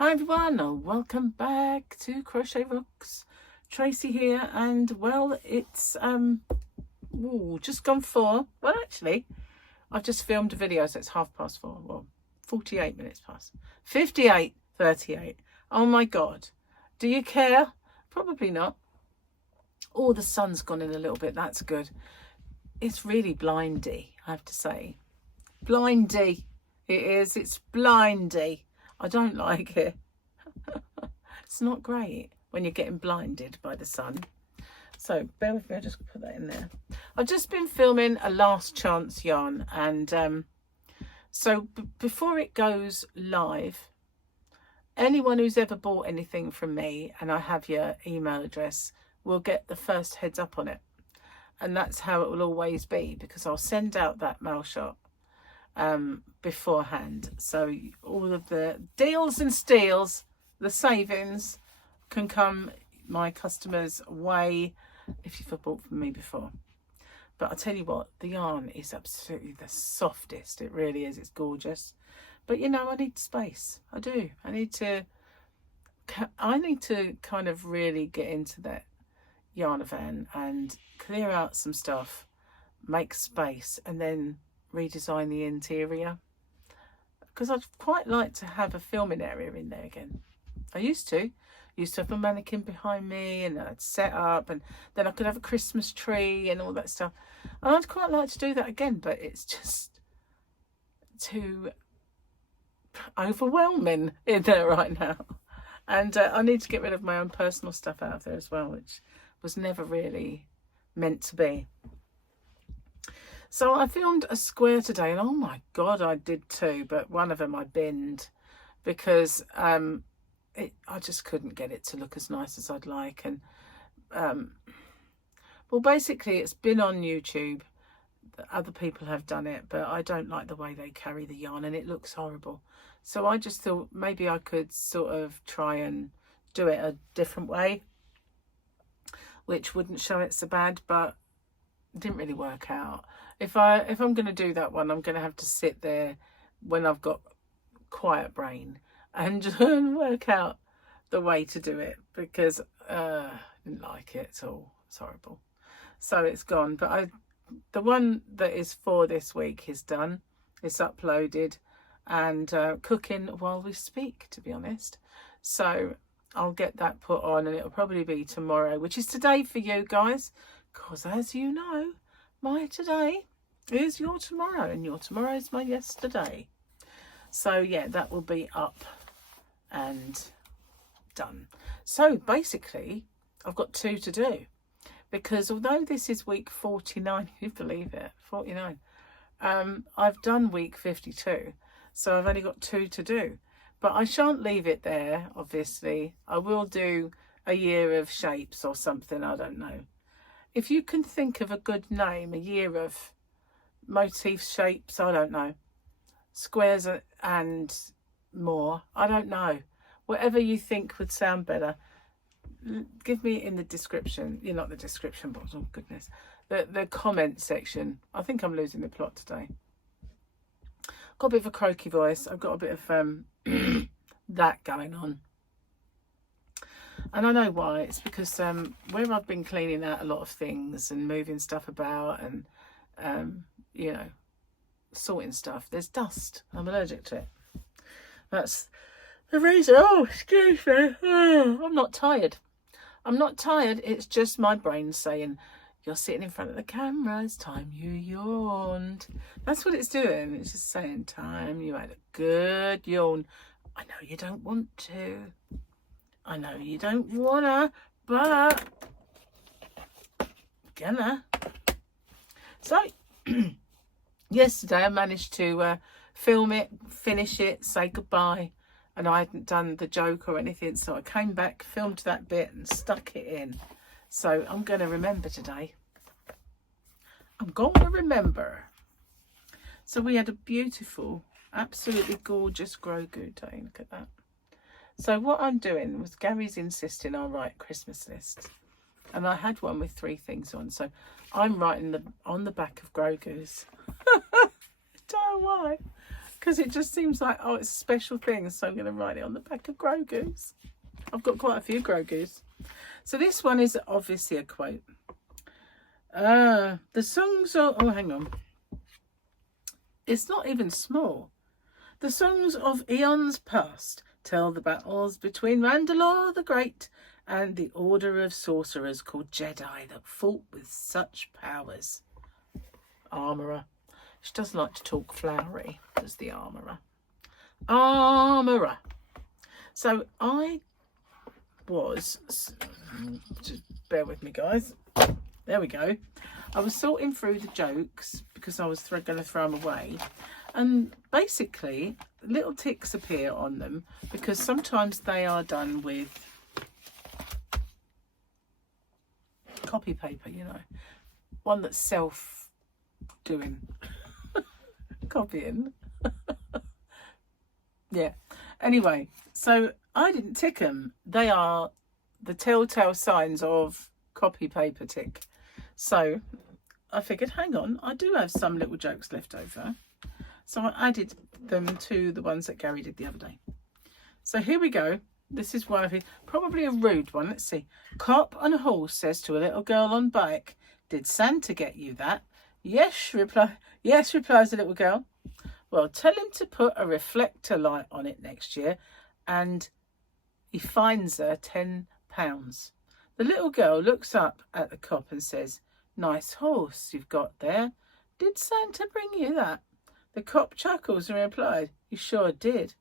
Hi everyone, and welcome back to Crochet Rocks. Tracy here, and well, it's just gone 4. Well, actually, I've just filmed a video, so it's 4:30. Well, 48 minutes past. 58:38. Oh my god. Do you care? Probably not. Oh, the sun's gone in a little bit. That's good. It's really blindy, I have to say. Blindy. It is. It's blindy. I don't like it. It's not great when you're getting blinded by the sun. So bear with me, I'll just put that in there. I've just been filming a last chance yarn, and so before it goes live, anyone who's ever bought anything from me, and I have your email address, will get the first heads up on it. And that's how it will always be, because I'll send out that mail shot beforehand, so all of the deals and steals, the savings, can come my customers' way if you've bought from me before. But I'll tell you what, the yarn is absolutely the softest. It really is. It's gorgeous. But you know, I need space. I do. I need to kind of really get into that yarn van and clear out some stuff, make space, and then redesign the interior, because I'd quite like to have a filming area in there again. I used to have a mannequin behind me, and I'd set up, and then I could have a Christmas tree and all that stuff, and I'd quite like to do that again, but it's just too overwhelming in there right now. And I need to get rid of my own personal stuff out of there as well, which was never really meant to be. So I filmed a square today, and oh my god, I did 2, but one of them I binned because I just couldn't get it to look as nice as I'd like. And well, basically it's been on YouTube. Other people have done it, but I don't like the way they carry the yarn, and it looks horrible. So I just thought maybe I could sort of try and do it a different way, which wouldn't show it so bad, but it didn't really work out. If I'm going to do that one, I'm going to have to sit there when I've got quiet brain and work out the way to do it, because I didn't like it at all. It's horrible. So it's gone. But the one that is for this week is done. It's uploaded and cooking while we speak, to be honest. So I'll get that put on, and it'll probably be tomorrow, which is today for you guys, because as you know, my today is your tomorrow, and your tomorrow is my yesterday. So yeah, that will be up and done. So basically I've got 2 to do, because although this is week 49, if you believe it, 49, I've done week 52, so I've only got 2 to do. But I shan't leave it there, obviously. I will do a year of shapes or something, I don't know. If you can think of a good name, a year of motif shapes, I don't know. Squares and more, I don't know. Whatever you think would sound better, give me in the description. You're not the description box, oh goodness. The comment section. I think I'm losing the plot today. Got a bit of a croaky voice. I've got a bit of that going on. And I know why. It's because where I've been cleaning out a lot of things and moving stuff about and, you know, sorting stuff, there's dust. I'm allergic to it. That's the reason. Oh, excuse me. Oh, I'm not tired. I'm not tired. It's just my brain saying, you're sitting in front of the camera. It's time you yawned. That's what it's doing. It's just saying, time you had a good yawn. I know you don't want to. I know you don't wanna, but gonna. So yesterday I managed to film it, finish it, say goodbye, and I hadn't done the joke or anything, so I came back, filmed that bit and stuck it in. So I'm going to remember today. I'm going to remember. So we had a beautiful, absolutely gorgeous Grogu day. Look at that. So what I'm doing was, Gary's insisting I write Christmas lists, and I had one with 3 things on. So I'm writing on the back of Grogu's. Don't know why. because it just seems like, oh, it's a special thing. So I'm going to write it on the back of Grogu's. I've got quite a few Grogu's. So this one is obviously a quote. The songs are, oh, hang on. It's not even small. The songs of eons past tell the battles between Randalor the Great and the order of sorcerers called Jedi that fought with such powers. Armourer. She doesn't like to talk flowery, does the armourer. Armourer. So I was, just bear with me guys, there we go. I was sorting through the jokes because I was going to throw them away, and basically little ticks appear on them because sometimes they are done with copy paper, you know, one that's self-doing, copying. Yeah, anyway, so I didn't tick them. They are the telltale signs of copy paper tick. So I figured, hang on, I do have some little jokes left over. So I added them to the ones that Gary did the other day. So here we go. This is one of his, probably a rude one. Let's see. Cop on a horse says to a little girl on bike, "Did Santa get you that?" Yes, replies the little girl. Well, tell him to put a reflector light on it next year, and he fines her £10. The little girl looks up at the cop and says, "Nice horse you've got there. Did Santa bring you that?" The cop chuckles and replied, "He sure did."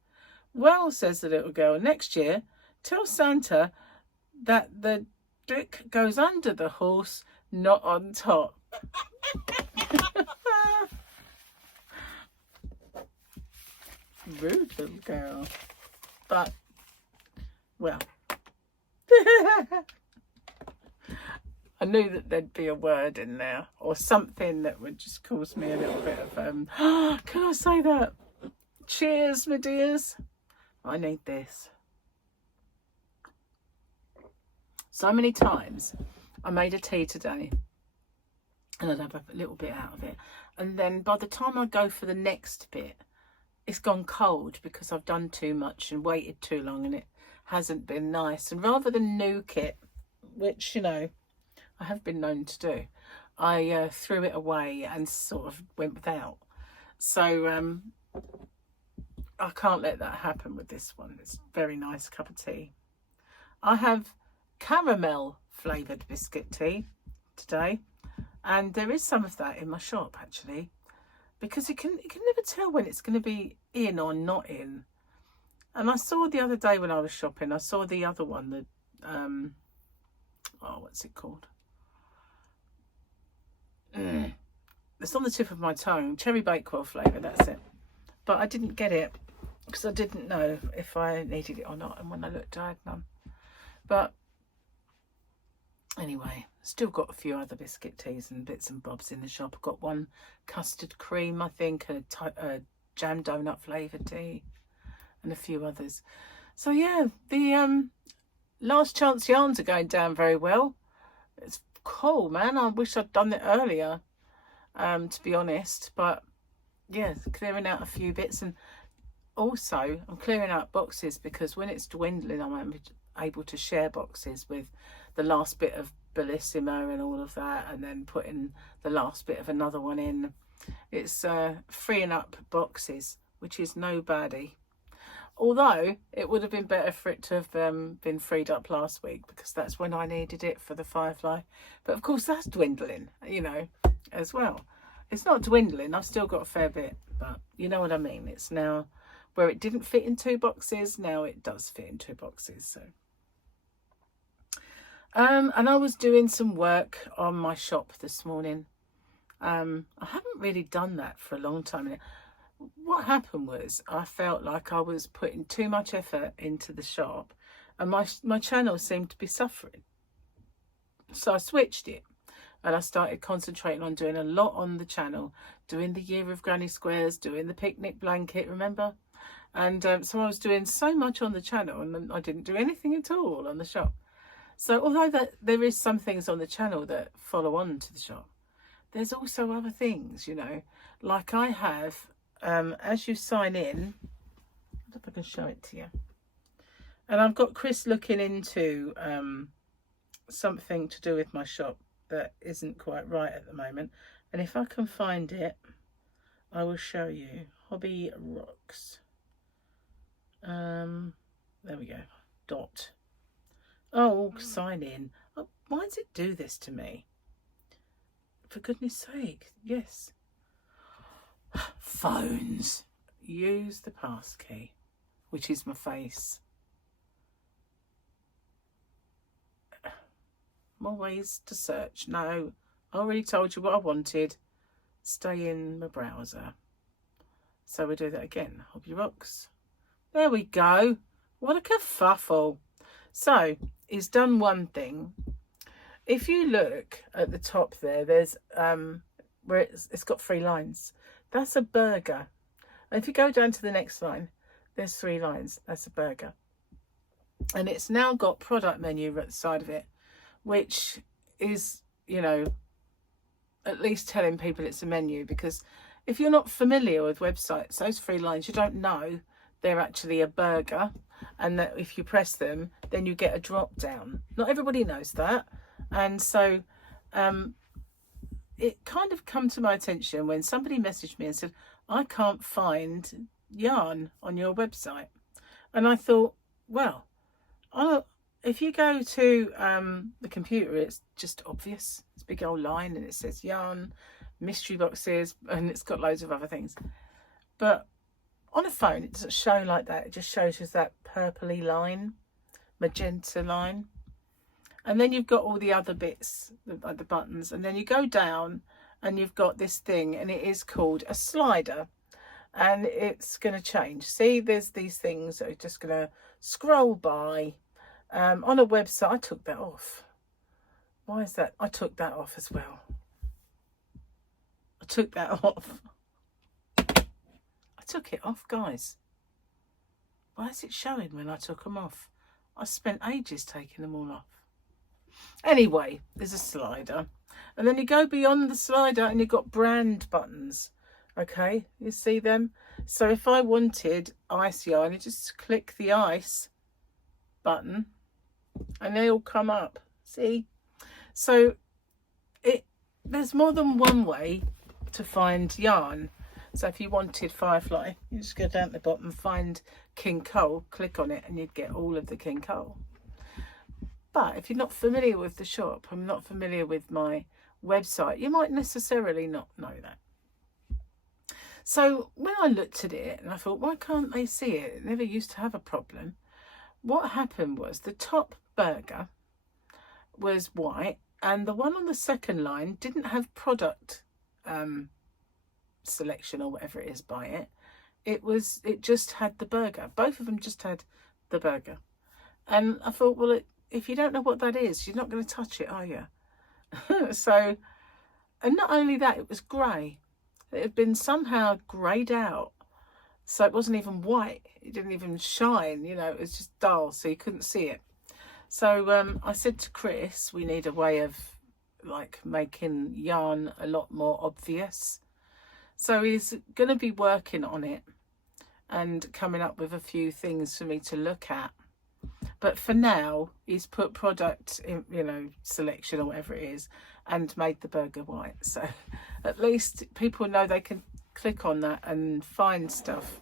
"Well," says the little girl, "next year, tell Santa that the dick goes under the horse, not on top." Rude little girl. But, well. I knew that there'd be a word in there or something that would just cause me a little bit of, can I say that? Cheers, my dears. I need this. So many times I made a tea today and I'd have a little bit out of it. And then by the time I go for the next bit, it's gone cold because I've done too much and waited too long and it hasn't been nice. And rather than nuke it, which, you know, I have been known to do, I threw it away and sort of went without. So I can't let that happen with this one. It's a very nice cup of tea. I have caramel flavoured biscuit tea today, and there is some of that in my shop actually, because you can never tell when it's going to be in or not in. And I saw the other day when I was shopping, I saw the other one, the oh, what's it called? It's on the tip of my tongue. Cherry Bakewell flavour, that's it. But I didn't get it because I didn't know if I needed it or not. And when I looked, I had none. But anyway, still got a few other biscuit teas and bits and bobs in the shop. I've got one custard cream, I think, a jam donut flavoured tea, and a few others. So yeah, the last chance yarns are going down very well. It's cool, man. I wish I'd done it earlier, to be honest. But yeah, clearing out a few bits, and also I'm clearing out boxes because when it's dwindling, I'm able to share boxes with the last bit of Bellissimo and all of that, and then putting the last bit of another one in. It's freeing up boxes, which is no baddie. Although it would have been better for it to have been freed up last week, because that's when I needed it for the Firefly. But of course that's dwindling, you know, as well. It's not dwindling, I've still got a fair bit, but you know what I mean. It's now where it didn't fit in 2 boxes, now it does fit in 2 boxes. So and I was doing some work on my shop this morning. I haven't really done that for a long time. What happened was I felt like I was putting too much effort into the shop and my channel seemed to be suffering. So I switched it and I started concentrating on doing a lot on the channel, doing the Year of Granny Squares, doing the picnic blanket, remember? And so I was doing so much on the channel and I didn't do anything at all on the shop. So although there is some things on the channel that follow on to the shop, there's also other things, you know, like I have as you sign in, I don't know if I can show it to you. And I've got Chris looking into something to do with my shop that isn't quite right at the moment. And if I can find it, I will show you. Hobby Rocks. There we go. Dot. Oh, sign in. Oh, why does it do this to me? For goodness sake. Yes. Phones. Use the passkey, which is my face. More ways to search. No, I already told you what I wanted. Stay in my browser. So we do that again. Hobby Rocks. There we go. What a kerfuffle. So he's done one thing. If you look at the top there, there's where it's got 3 lines. That's a burger. And if you go down to the next line, there's 3 lines. That's a burger. And it's now got product menu at the side of it, which is, you know, at least telling people it's a menu, because if you're not familiar with websites, those 3 lines, you don't know they're actually a burger, and that if you press them, then you get a drop down. Not everybody knows that. And so it kind of come to my attention when somebody messaged me and said, I can't find yarn on your website. And I thought, well, if you go to the computer, it's just obvious. It's a big old line and it says yarn, mystery boxes, and it's got loads of other things. But on a phone, it doesn't show like that. It just shows us that purpley line, magenta line. And then you've got all the other bits, like the buttons. And then you go down and you've got this thing, and it is called a slider. And it's going to change. See, there's these things that are just going to scroll by. On a website, I took that off. Why is that? I took that off as well. I took that off. I took it off, guys. Why is it showing when I took them off? I spent ages taking them all off. Anyway, there's a slider. And then you go beyond the slider and you've got brand buttons. Okay, you see them? So if I wanted ice yarn, you just click the ice button and they all come up. See? So there's more than one way to find yarn. So if you wanted Firefly, you just go down at the bottom, find King Cole, click on it, and you'd get all of the King Cole. But if you're not familiar with the shop, I'm not familiar with my website, you might necessarily not know that. So when I looked at it and I thought, why can't they see it? It never used to have a problem. What happened was the top burger was white and the one on the second line didn't have product selection or whatever it is by it. It just had the burger. Both of them just had the burger. And I thought, well, if you don't know what that is, you're not going to touch it, are you? So, and not only that, it was grey. It had been somehow greyed out. So it wasn't even white. It didn't even shine, you know, it was just dull, so you couldn't see it. So I said to Chris, we need a way of like making yarn a lot more obvious. So he's going to be working on it and coming up with a few things for me to look at. But for now, he's put product in, you know, selection or whatever it is, and made the burger white. So at least people know they can click on that and find stuff.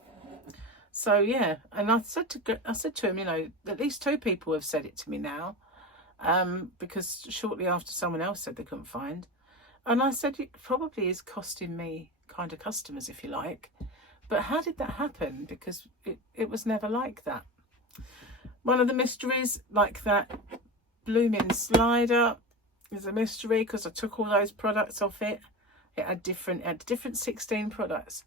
So yeah, and I said to him, you know, at least 2 people have said it to me now, because shortly after someone else said they couldn't find, and I said it probably is costing me kind of customers, if you like. But how did that happen? Because it was never like that. One of the mysteries, like that blooming slider, is a mystery because I took all those products off it. It had different 16 products.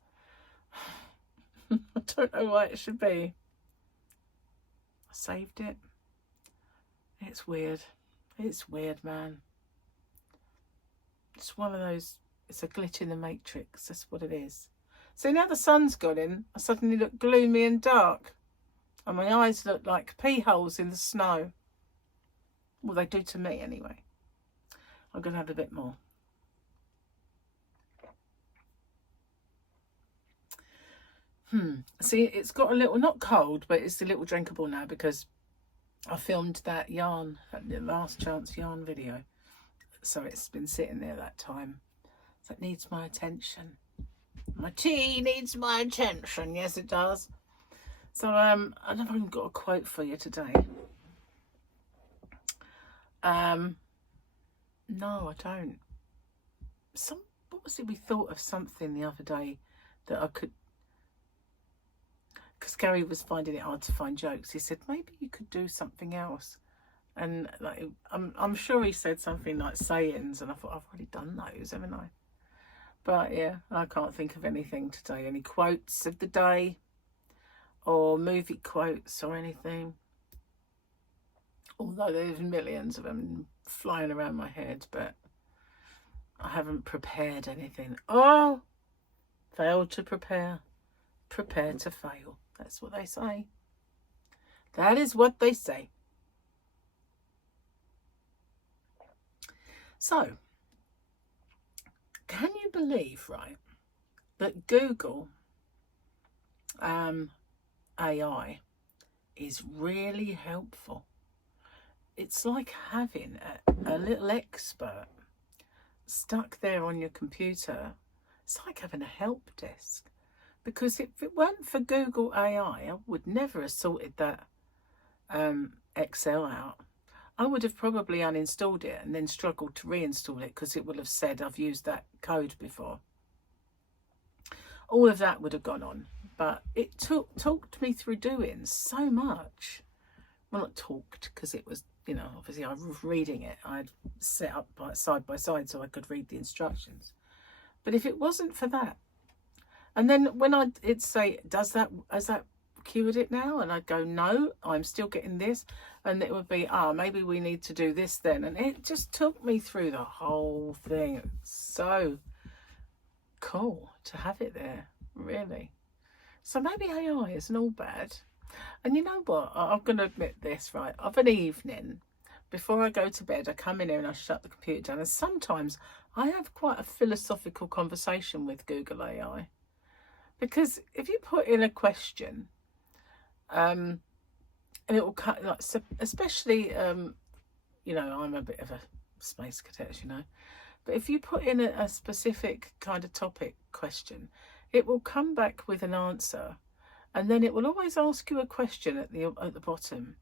I don't know why it should be. I saved it. It's weird. It's weird, man. It's one of those, it's a glitch in the matrix. That's what it is. So now the sun's gone in, I suddenly look gloomy and dark. And my eyes look like pea holes in the snow. Well, they do to me anyway. I'm going to have a bit more. See, it's got a little, not cold, but it's a little drinkable now because I filmed that yarn, the last chance yarn video. So it's been sitting there that time. So it needs my attention. My tea needs my attention. Yes, it does. So I don't know if I've got a quote for you today. No, I don't. What was it? We thought of something the other day that I could, because Gary was finding it hard to find jokes. He said maybe you could do something else, and like I'm sure he said something like sayings, and I thought I've already done those, haven't I? But yeah, I can't think of anything today. Any quotes of the day, or movie quotes, or anything. Although there's millions of them flying around my head, but I haven't prepared anything. Oh, failed to prepare. Prepare to fail. That's what they say. That is what they say. So, can you believe, right, that Google AI is really helpful? It's like having a little expert stuck there on your computer. It's like having a help desk. Because if it weren't for Google AI, I would never have sorted that Excel out. I would have probably uninstalled it and then struggled to reinstall it because it would have said I've used that code before. All of that would have gone on. But it talked me through doing so much. Well, not talked, because it was, you know, obviously I was reading it. I'd set up side by side so I could read the instructions. But if it wasn't for that, and then when it'd say, has that cured it now? And I'd go, no, I'm still getting this. And it would be, maybe we need to do this then. And it just took me through the whole thing. It's so cool to have it there, really. So maybe AI isn't all bad. And you know what? I'm going to admit this, right? Of an evening, before I go to bed, I come in here and I shut the computer down. And sometimes I have quite a philosophical conversation with Google AI. Because if you put in a question, and it will cut, like, especially, you know, I'm a bit of a space cadet, as you know. But if you put in a specific kind of topic question, it will come back with an answer. And then it will always ask you a question at the bottom.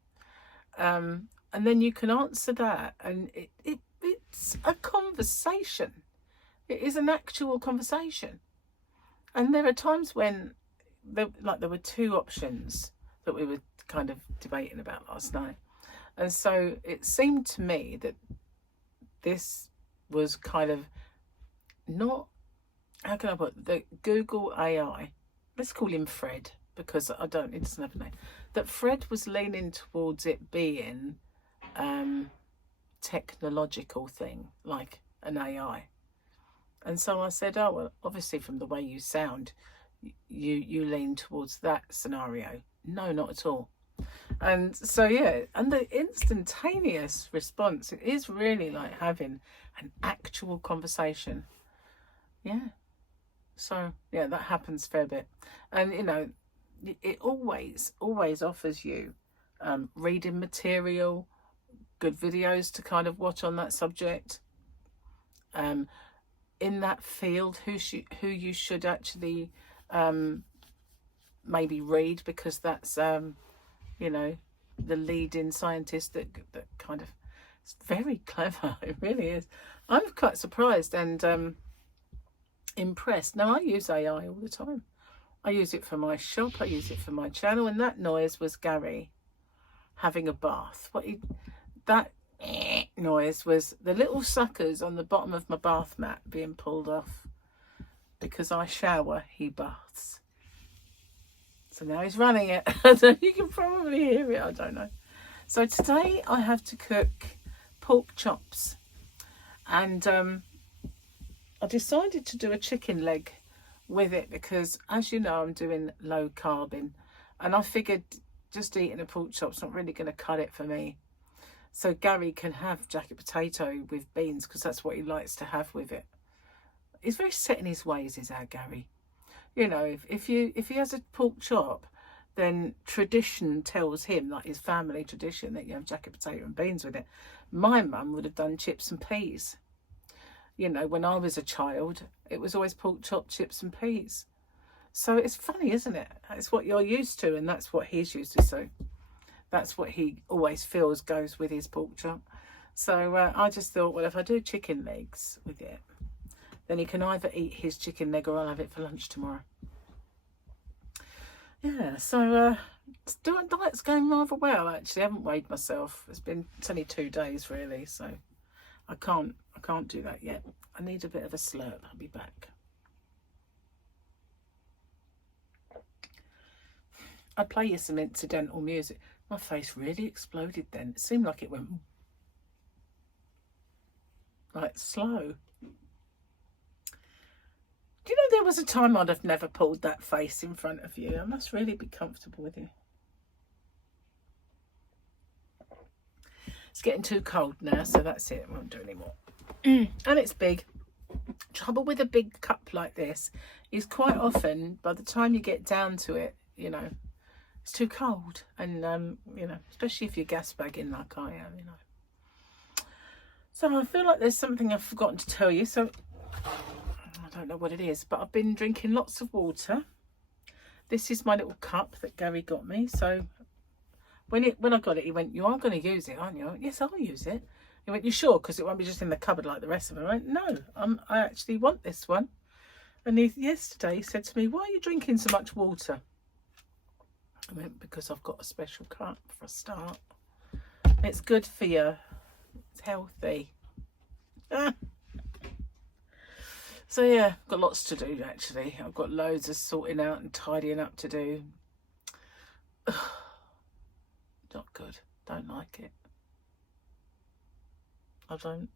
And then you can answer that. And it's a conversation. It is an actual conversation. And there are times when there were two options that we were kind of debating about last night. And so it seemed to me that this was kind of not, how can I put it? The Google AI, let's call him Fred, because it doesn't have a name, that Fred was leaning towards it being technological thing, like an AI. And so I said, oh, well, obviously from the way you sound, you lean towards that scenario. No, not at all. And so, yeah, and the instantaneous response, it is really like having an actual conversation. Yeah. So, yeah, that happens a fair bit. And, you know, it always offers you reading material, good videos to kind of watch on that subject. In that field, who you should actually maybe read, because that's you know, the leading scientist that kind of, it's very clever. It really is. I'm quite surprised and impressed. Now, I use AI all the time. I use it for my shop. I use it for my channel. And that noise was Gary having a bath. That noise was the little suckers on the bottom of my bath mat being pulled off, because I shower, he baths. So now he's running it. You can probably hear it, I don't know. So today I have to cook pork chops, and I decided to do a chicken leg with it because, as you know, I'm doing low carbing, and I figured just eating a pork chop's not really going to cut it for me. So Gary can have jacket potato with beans, because that's what he likes to have with it. He's very set in his ways, is our Gary. You know, if he has a pork chop, then tradition tells him, like his family tradition, that you have jacket potato and beans with it. My mum would have done chips and peas. You know, when I was a child, it was always pork chop, chips and peas. So it's funny, isn't it? It's what you're used to, and that's what he's used to. So that's what he always feels goes with his pork chop. So I just thought, well, if I do chicken legs with it, then he can either eat his chicken leg or I'll have it for lunch tomorrow. Yeah, so diet's going rather well, actually. I haven't weighed myself. It's only 2 days, really, so I can't do that yet. I need a bit of a slurp. I'll be back. I'd play you some incidental music. My face really exploded then. It seemed like it went like slow. Do you know there was a time I'd have never pulled that face in front of you? I must really be comfortable with you. It's getting too cold now, so that's it. I won't do any more. And it's big. Trouble with a big cup like this is quite often, by the time you get down to it, you know, it's too cold. And, you know, especially if you're gas bagging like I am, you know. So I feel like there's something I've forgotten to tell you. So I don't know what it is, but I've been drinking lots of water. This is my little cup that Gary got me. So when I got it, he went, "You are going to use it, aren't you?" I went, "Yes, I'll use it." He went, "You sure? Because it won't be just in the cupboard like the rest of them." I went, "No, I actually want this one." And yesterday he said to me, "Why are you drinking so much water?" I went, "Because I've got a special cup for a start. It's good for you. It's healthy." So yeah, got lots to do actually. I've got loads of sorting out and tidying up to do. Not good. Don't like it. I don't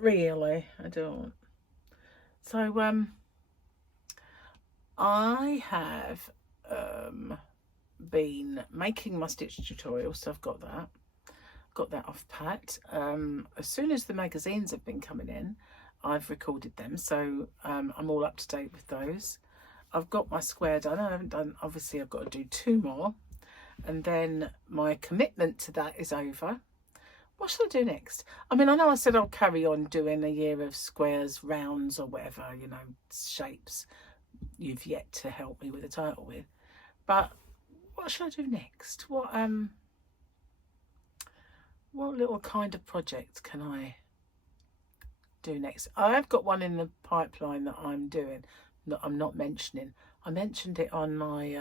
really. I don't. So I have been making my stitch tutorial, so I've got that off pat. As soon as the magazines have been coming in, I've recorded them, so I'm all up to date with those. I've got my square done. I haven't done, obviously I've got to do 2 more, and then my commitment to that is over. What should I do next? I mean, I know I said I'll carry on doing a year of squares, rounds, or whatever, you know, shapes you've yet to help me with the title with. But what should I do next? What little kind of project can I do next? I have got one in the pipeline that I'm doing that I'm not mentioning. I mentioned it on my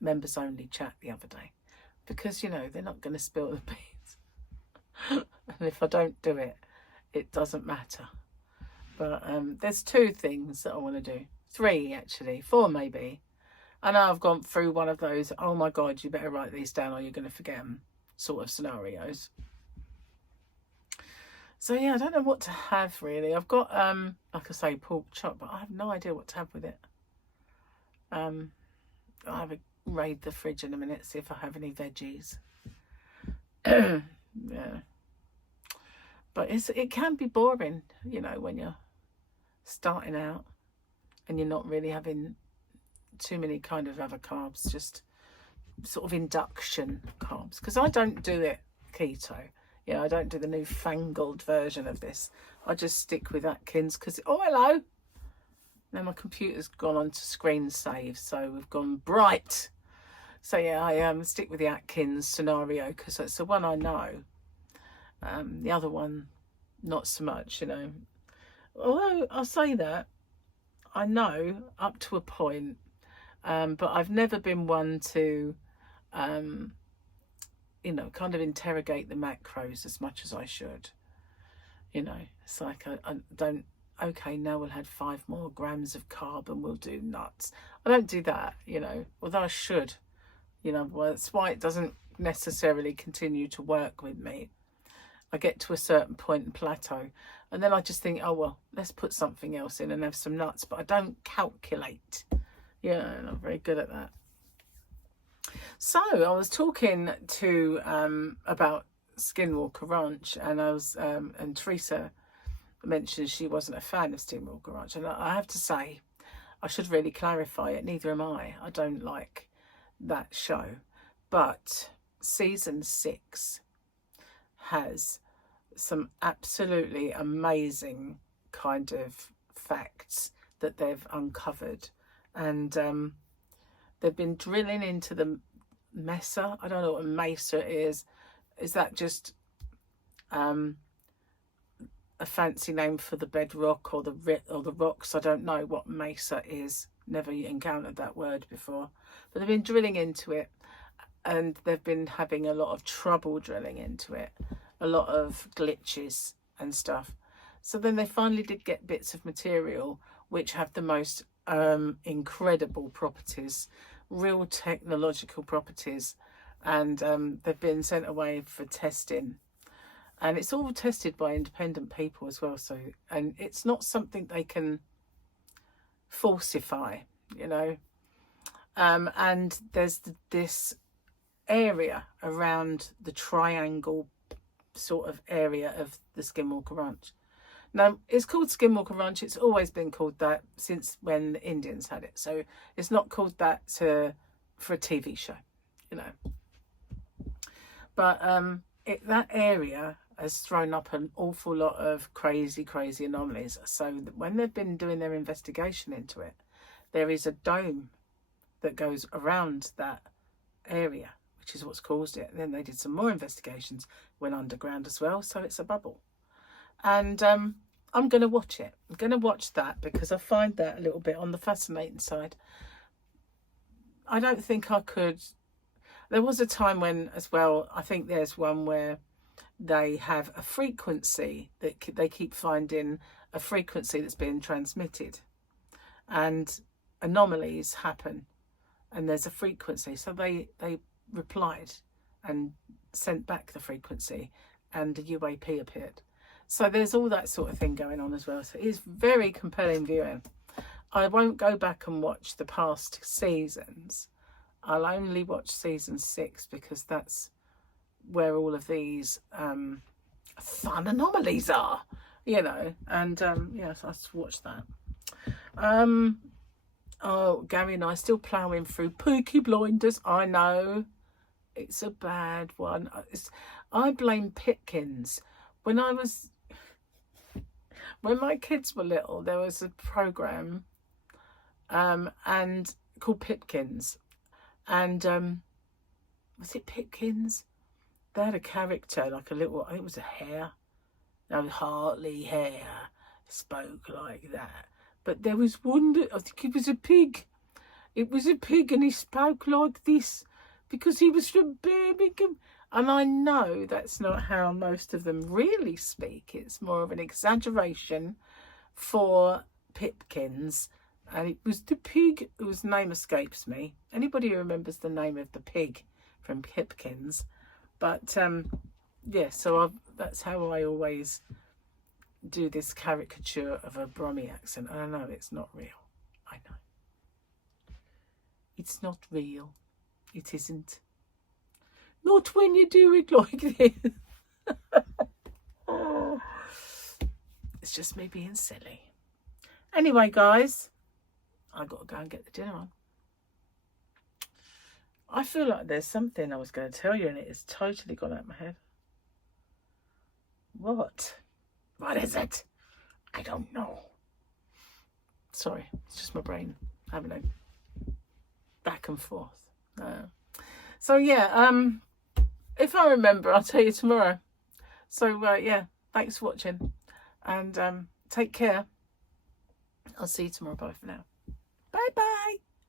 members only chat the other day, because you know they're not going to spill the beans. And if I don't do it, it doesn't matter. But there's 2 things that I want to do. 3 actually, 4 maybe. I know I've gone through one of those, "Oh my God, you better write these down or you're going to forget them" sort of scenarios. So yeah, I don't know what to have really. I've got, like I say, pork chop, but I have no idea what to have with it. I'll have a raid the fridge in a minute, see if I have any veggies. Yeah. But it can be boring, you know, when you're starting out and you're not really having too many kind of other carbs, just sort of induction carbs. Because I don't do it keto. You know, I don't do the newfangled version of this. I just stick with Atkins because, oh, hello. Now my computer's gone on to screen save, so we've gone bright. So yeah, I stick with the Atkins scenario because it's the one I know. The other one, not so much, you know. Although I'll say that, I know up to a point, but I've never been one to, you know, kind of interrogate the macros as much as I should. You know, it's like I don't, okay, now we'll add 5 more grams of carb and we'll do nuts. I don't do that, you know, although I should, you know, well, that's why it doesn't necessarily continue to work with me. I get to a certain point and plateau, and then I just think, oh, well, let's put something else in and have some nuts, but I don't calculate. Yeah, I'm not very good at that. So I was talking to about Skinwalker Ranch, and I was and Teresa mentioned she wasn't a fan of Skinwalker Ranch, and I have to say, I should really clarify it, neither am I. I don't like that show. But season 6 has some absolutely amazing kind of facts that they've uncovered, and they've been drilling into the mesa. I don't know what a mesa is. Is that just a fancy name for the bedrock or the rocks? I don't know what mesa is. Never encountered that word before. But they've been drilling into it, and they've been having a lot of trouble drilling into it. A lot of glitches and stuff. So then they finally did get bits of material which have the most incredible properties, real technological properties, and they've been sent away for testing. And it's all tested by independent people as well. So, and it's not something they can falsify, you know. And there's this area around the triangle sort of area of the Skinwalker Ranch. Now, it's called Skinwalker Ranch. It's always been called that since when the Indians had it. So it's not called that for a TV show, you know. But that area has thrown up an awful lot of crazy anomalies. So when they've been doing their investigation into it, there is a dome that goes around that area, which is what's caused it. And then they did some more investigations, went underground as well, so it's a bubble. And I'm going to watch it. I'm going to watch that because I find that a little bit on the fascinating side. I don't think I could. There was a time when, as well, I think there's one where they have a frequency that they keep finding a frequency that's being transmitted, and anomalies happen, and there's a frequency. So they replied and sent back the frequency, and a UAP appeared. So there's all that sort of thing going on as well. So it's very compelling viewing. I won't go back and watch the past seasons. I'll only watch season 6 because that's where all of these fun anomalies are, you know. And yes, I'll watch that. Oh, Gary and I still ploughing through Peaky Blinders. I know it's a bad one. I blame Pipkins. When my kids were little, there was a program and called Pipkins, and was it Pipkins? They had a character like a little, I think it was a hare. No, Hartley hare spoke like that. But there was one that, I think it was a pig. It was a pig, and he spoke like this because he was from Birmingham. And I know that's not how most of them really speak. It's more of an exaggeration for Pipkins. And it was the pig whose name escapes me. Anybody who remembers the name of the pig from Pipkins? But yeah, so that's how I always do this caricature of a Brummy accent. And I know it's not real. I know. It's not real. It isn't. Not when you do it like this. It's just me being silly. Anyway, guys, I got to go and get the dinner on. I feel like there's something I was going to tell you and it has totally gone out of my head. What? What is it? I don't know. Sorry, it's just my brain having a back and forth. So yeah, if I remember, I'll tell you tomorrow. So yeah, thanks for watching, and take care. I'll see you tomorrow. Bye for now. Bye bye.